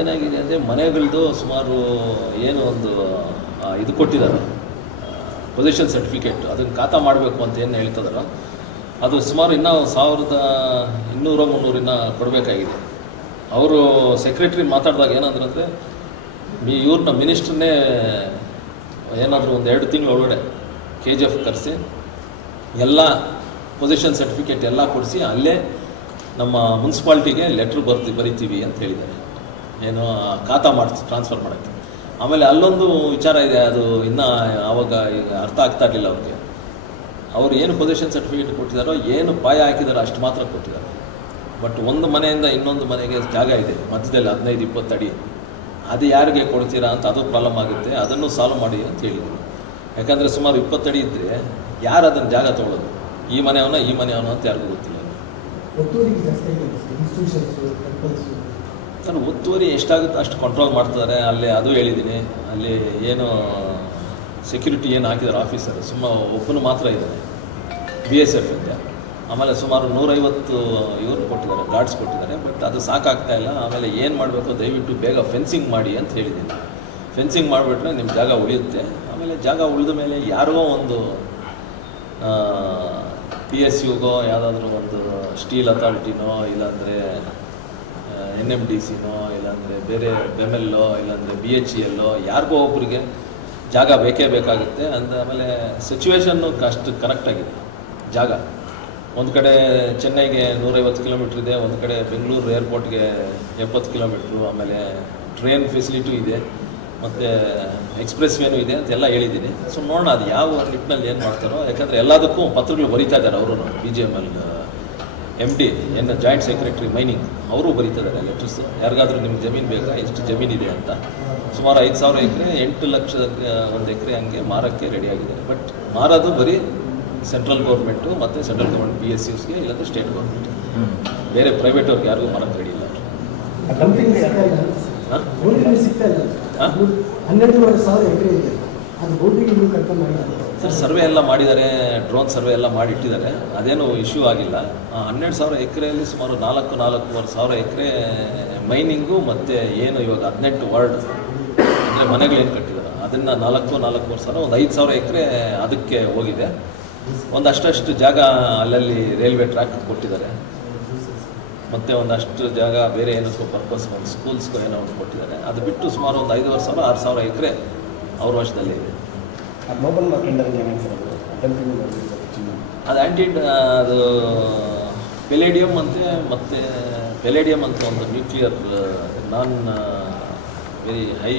ಏನಾಗಿದೆ ಅಂದರೆ ಮನೆಗಳದ್ದು ಸುಮಾರು ಏನು ಒಂದು ಇದು ಕೊಟ್ಟಿದ್ದಾರೆ ಪೊಸಿಷನ್ ಸರ್ಟಿಫಿಕೇಟ್ ಅದನ್ನು ಖಾತಾ ಮಾಡಬೇಕು ಅಂತ ಏನು ಹೇಳ್ತಿದಾರೋ ಅದು ಸುಮಾರು ಇನ್ನೂ 1200-300 ಇನ್ನೂ ಕೊಡಬೇಕಾಗಿದೆ. ಅವರು ಸೆಕ್ರೆಟ್ರಿ ಮಾತಾಡಿದಾಗ ಏನಂದ್ರೆ ಇವ್ರನ್ನ ಮಿನಿಸ್ಟ್ರನ್ನೇ ಏನಾದರೂ ಒಂದು 2 ತಿಂಗಳ ಒಳಗಡೆ KGF ಕರೆಸಿ ಎಲ್ಲ ಪೊಸಿಷನ್ ಸರ್ಟಿಫಿಕೇಟ್ ಎಲ್ಲ ಕೊಡಿಸಿ ಅಲ್ಲೇ ನಮ್ಮ ಮುನ್ಸಿಪಾಲ್ಟಿಗೆ ಲೆಟ್ರ್ ಬರಿತೀವಿ ಅಂತ ಹೇಳಿದ್ದಾರೆ. ಏನು ಖಾತಾ ಟ್ರಾನ್ಸ್ಫರ್ ಮಾಡೋಕ್ಕೆ. ಆಮೇಲೆ ಅಲ್ಲೊಂದು ವಿಚಾರ ಇದೆ, ಅದು ಇನ್ನೂ ಆವಾಗ ಈಗ ಅರ್ಥ ಆಗ್ತಾ ಇರಲಿಲ್ಲ ಅವ್ರಿಗೆ. ಅವರು ಏನು ಪೊಸಿಷನ್ ಸರ್ಟಿಫಿಕೇಟ್ ಕೊಟ್ಟಿದ್ದಾರೋ ಏನು ಪಾಯ ಹಾಕಿದಾರೋ ಅಷ್ಟು ಮಾತ್ರ ಕೊಟ್ಟಿದ್ದಾರೆ. ಬಟ್ ಒಂದು ಮನೆಯಿಂದ ಇನ್ನೊಂದು ಮನೆಗೆ ಜಾಗ ಇದೆ ಮಧ್ಯದಲ್ಲಿ 15-20 ಅಡಿ, ಅದು ಯಾರಿಗೆ ಕೊಡ್ತೀರಾ ಅಂತ ಅದು ಪ್ರಾಬ್ಲಮ್ ಆಗುತ್ತೆ. ಅದನ್ನು ಸಾಲ್ವ್ ಮಾಡಿ ಅಂತ ಹೇಳಿದರು. ಯಾಕಂದರೆ ಸುಮಾರು 20 ಅಡಿ ಇದ್ದರೆ ಯಾರು ಅದನ್ನು ಜಾಗ ತೊಗೊಳ್ಳೋದು? ಈ ಮನೆಯವನ ಅಂತ ಯಾರಿಗೂ ಗೊತ್ತಿಲ್ಲ. ಸರ್ ಒತ್ತುವರಿ ಎಷ್ಟಾಗುತ್ತೆ ಅಷ್ಟು ಕಂಟ್ರೋಲ್ ಮಾಡ್ತಾರೆ. ಅಲ್ಲಿ ಅದು ಹೇಳಿದ್ದೀನಿ. ಅಲ್ಲಿ ಏನು ಸೆಕ್ಯೂರಿಟಿ ಏನು ಹಾಕಿದ್ದಾರೆ ಆಫೀಸರ್ ಒಬ್ಬನು ಮಾತ್ರ ಇದ್ದಾರೆ, BSF ಅಂತ. ಆಮೇಲೆ ಸುಮಾರು 150 ಇವರು ಕೊಟ್ಟಿದ್ದಾರೆ, ಗಾರ್ಡ್ಸ್ ಕೊಟ್ಟಿದ್ದಾರೆ. ಬಟ್ ಅದು ಸಾಕಾಗ್ತಾ ಇಲ್ಲ. ಆಮೇಲೆ ಏನು ಮಾಡಬೇಕು, ದಯವಿಟ್ಟು ಬೇಗ ಫೆನ್ಸಿಂಗ್ ಮಾಡಿ ಅಂತ ಹೇಳಿದ್ದೀನಿ. ಫೆನ್ಸಿಂಗ್ ಮಾಡಿಬಿಟ್ರೆ ನಿಮ್ಮ ಜಾಗ ಉಳಿಯುತ್ತೆ. ಆಮೇಲೆ ಜಾಗ ಉಳಿದ ಮೇಲೆ ಯಾರಿಗೋ ಒಂದು PSUಗೋ ಯಾವುದಾದ್ರೂ ಒಂದು ಸ್ಟೀಲ್ ಅಥಾರಿಟಿನೋ ಇಲ್ಲಾಂದರೆ NMDCನೋ ಇಲ್ಲಾಂದರೆ ಬೇರೆ ಬೆಮೆಲ್ಲೋ ಇಲ್ಲಾಂದರೆ BHELೋ ಯಾರಿಗೋ ಒಬ್ಬರಿಗೆ ಜಾಗ ಬೇಕೇ ಬೇಕಾಗುತ್ತೆ. ಆಮೇಲೆ ಸಿಚುವೇಶನ್ನು ಅಷ್ಟು ಕರೆಕ್ಟಾಗಿದೆ. ಜಾಗ ಒಂದು ಕಡೆ ಚೆನ್ನೈಗೆ 150 ಕಿಲೋಮೀಟ್ರ್ ಇದೆ, ಒಂದು ಕಡೆ ಬೆಂಗಳೂರು ಏರ್ಪೋರ್ಟ್ಗೆ 70 ಕಿಲೋಮೀಟ್ರು, ಆಮೇಲೆ ಟ್ರೈನ್ ಫೆಸಿಲಿಟಿ ಇದೆ, ಮತ್ತು ಎಕ್ಸ್ಪ್ರೆಸ್ ವೇನು ಇದೆ ಅಂತೆಲ್ಲ ಹೇಳಿದ್ದೀನಿ. ಸೊ ನೋಡೋಣ ಅದು ಯಾವ ನಿಟ್ಟಿನಲ್ಲಿ ಏನು ಮಾಡ್ತಾರೋ. ಯಾಕಂದರೆ ಎಲ್ಲದಕ್ಕೂ ಪತ್ರಗಳು ಬರೀತಾ ಇದ್ದಾರೆ. ಅವರು BGML MD joint secretary mining ಅವರು ಬರೀತಾ ಇದ್ದಾರೆ ಲೆಟರ್ಸು. ಯಾರಿಗಾದ್ರೂ ನಿಮ್ಗೆ ಜಮೀನು ಬೇಕಾ, ಎಷ್ಟು ಜಮೀನಿದೆ ಅಂತ. ಸುಮಾರು 5,000 ಎಕರೆ 8 ಲಕ್ಷ 1 ಎಕರೆ ಹಂಗೆ ಮಾರೋಕ್ಕೆ ರೆಡಿಯಾಗಿದ್ದಾರೆ. ಬಟ್ ಮಾರೋದು ಬರೀ ಸೆಂಟ್ರಲ್ ಗೌರ್ಮೆಂಟು ಮತ್ತು ಸೆಂಟ್ರಲ್ ಗೌರ್ಮೆಂಟ್ PSUಸ್ಗೆ, ಇಲ್ಲಾಂದರೆ ಸ್ಟೇಟ್ ಗೌರ್ಮೆಂಟ್. ಬೇರೆ ಪ್ರೈವೇಟ್ ಅವ್ರಿಗೆ ಯಾರಿಗೂ ಮಾರೋಕ್ಕೆ ರೆಡಿ ಇಲ್ಲ. 12,000 ಎಕರೆ ಇದೆ, ಅದು ಬೋಟಿಗೆ ಕರ್ಕೊಂಡು ಮಾಡಿದ್ದಾರೆ ಸರ್. ಸರ್ವೆ ಎಲ್ಲ ಮಾಡಿದ್ದಾರೆ, ಡ್ರೋನ್ ಸರ್ವೆ ಎಲ್ಲ ಮಾಡಿ ಇಟ್ಟಿದ್ದಾರೆ. ಅದೇನು ಇಶ್ಯೂ ಆಗಿಲ್ಲ. 12,000 ಎಕರೆಯಲ್ಲಿ ಸುಮಾರು 4,500 ಎಕರೆ ಮೈನಿಂಗು ಮತ್ತು ಏನು ಇವಾಗ 18 ವಾರ್ಡ್ ಅಂದರೆ ಮನೆಗಳೇನು ಕಟ್ಟಿದ್ದಾರೆ ಅದನ್ನು 4,500 ಒಂದು 5,000 ಎಕರೆ ಅದಕ್ಕೆ ಹೋಗಿದೆ. ಒಂದಷ್ಟು ಜಾಗ ಅಲ್ಲಲ್ಲಿ ರೈಲ್ವೆ ಟ್ರ್ಯಾಕ್ ಕೊಟ್ಟಿದ್ದಾರೆ, ಮತ್ತು ಒಂದಷ್ಟು ಜಾಗ ಬೇರೆ ಏನಕ್ಕೂ ಪರ್ಪಸ್ ಒಂದು ಸ್ಕೂಲ್ಸ್ಗೂ ಏನೋ ಒಂದು ಕೊಟ್ಟಿದ್ದಾರೆ. ಅದು ಬಿಟ್ಟು ಸುಮಾರು ಒಂದು 5,500-6,000 ಎಕರೆ ಅವ್ರ ವಶದಲ್ಲೇ ಇದೆ. ಅದು ಅದು ಪೆಲೇಡಿಯಮ್ ಅಂತೆ, ಮತ್ತು ಪೆಲೇಡಿಯಮ್ ಅಂತ ಒಂದು ನ್ಯೂಕ್ಲಿಯರ್ ನಾನ್ ವೆರಿ ಹೈ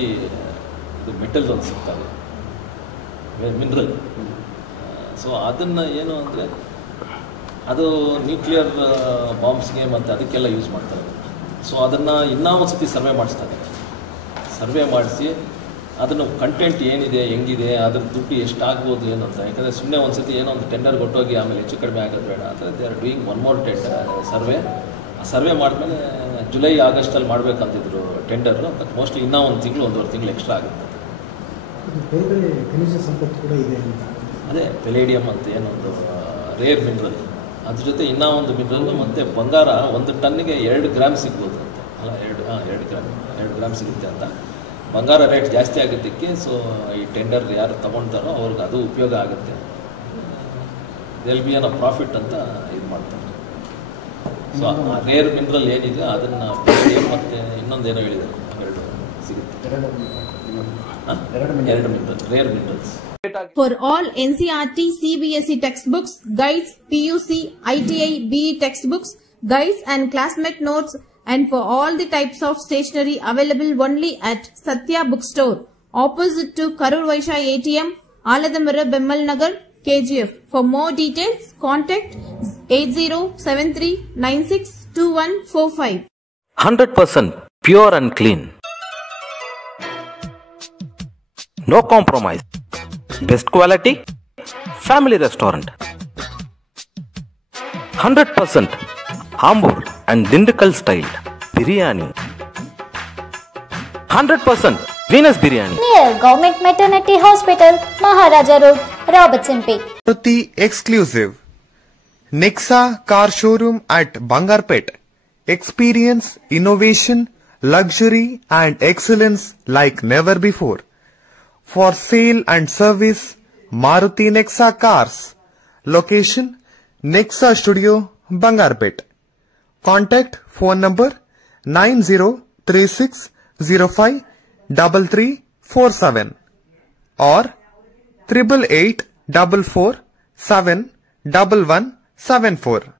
ಇದು ಮೆಟಲ್ ಒಂದು ಸಿಗ್ತದೆ, ಮಿನರಲ್. ಸೊ ಅದನ್ನು ಏನು ಅಂದರೆ ಅದು ನ್ಯೂಕ್ಲಿಯರ್ ಬಾಂಬ್ಸ್ಗೆ ಮತ್ತು ಅದಕ್ಕೆಲ್ಲ ಯೂಸ್ ಮಾಡ್ತಾರೆ. ಸೊ ಅದನ್ನು ಇನ್ನೂ ಒಂದು ಸತಿ ಸರ್ವೆ ಮಾಡಿಸ್ತಾರೆ. ಸರ್ವೆ ಮಾಡಿಸಿ ಅದನ್ನು ಕಂಟೆಂಟ್ ಏನಿದೆ, ಹೆಂಗಿದೆ, ಅದ್ರ ದುಡ್ಡು ಎಷ್ಟಾಗ್ಬೋದು ಏನು ಅಂತ. ಯಾಕಂದರೆ ಸುಮ್ಮನೆ ಒಂದು ಸತಿ ಏನೋ ಒಂದು ಟೆಂಡರ್ ಕೊಟ್ಟೋಗಿ ಆಮೇಲೆ ಹೆಚ್ಚು ಕಡಿಮೆ ಆಗೋದು ಬೇಡ ಅಂತ they are doing one more survey. ಆ ಸರ್ವೆ ಮಾಡಿದ್ಮೇಲೆ ಜುಲೈ-ಆಗಸ್ಟಲ್ಲಿ ಮಾಡಬೇಕಂತಿದ್ರು ಟೆಂಡರು. ಬಟ್ ಮೋಸ್ಟ್ಲಿ ಇನ್ನೂ 1-1.5 ತಿಂಗಳು ಎಕ್ಸ್ಟ್ರಾ ಆಗುತ್ತೆ. ಅದೇ ಪೆಲೇಡಿಯಮ್ ಅಂತ ಏನೊಂದು ರೇರ್ ಮಿನರಲ್, ಅದ್ರ ಜೊತೆ ಇನ್ನೂ ಒಂದು ಮಿನರಲ್ಲು, ಮತ್ತು ಬಂಗಾರ 1 ಟನ್ನಿಗೆ 2 ಗ್ರಾಮ್ ಸಿಗ್ಬೋದು ಅಂತ. ಅಲ್ಲ 2 ಗ್ರಾಮ್ ಸಿಗುತ್ತೆ ಅಂತ. ಬಂಗಾರ ರೇಟ್ ಜಾಸ್ತಿ ಆಗೋದಕ್ಕೆ ಸೊ ಈ ಟೆಂಡರ್ ಯಾರು ತೊಗೊಳ್ತಾರೋ ಅವ್ರಿಗೆ ಅದು ಉಪಯೋಗ ಆಗುತ್ತೆ. ದೆಲ್ ಬಿ ಅನ್ನೋ ಪ್ರಾಫಿಟ್ ಅಂತ ಇದು ಮಾಡ್ತಾರೆ. ಸೊ ಆ ರೇರ್ ಮಿನರಲ್ ಏನಿದೆ ಅದನ್ನು ಮತ್ತು ಇನ್ನೊಂದೇನೋ ಹೇಳಿದ್ದಾರೆ, ಅವೆರಡು ಸಿಗುತ್ತೆ. 2 mineral, rare minerals. For all NCERT, CBSE textbooks, guides, PUC, ITI, BE textbooks, guides and classmate notes, and for all the types of stationery available only at Satya Bookstore, opposite to Karur Vaishya ATM, Aladamara, Bemmal Nagar, KGF. For more details, contact 8073962145. 100% pure and clean. No compromise. Best quality, family restaurant. 100% Ambur and Dindukal style biryani. 100% Venus biryani. Near Government Maternity Hospital, Maharaja Road, Robertson-Pet. Maruti exclusive Nexa car showroom at Bangarpet. Experience, innovation, luxury and excellence like never before. For sale and service, Maruti Nexa Cars. Location, Nexa Studio, Bangarpet. Contact phone number 9036053347 or 8884471174.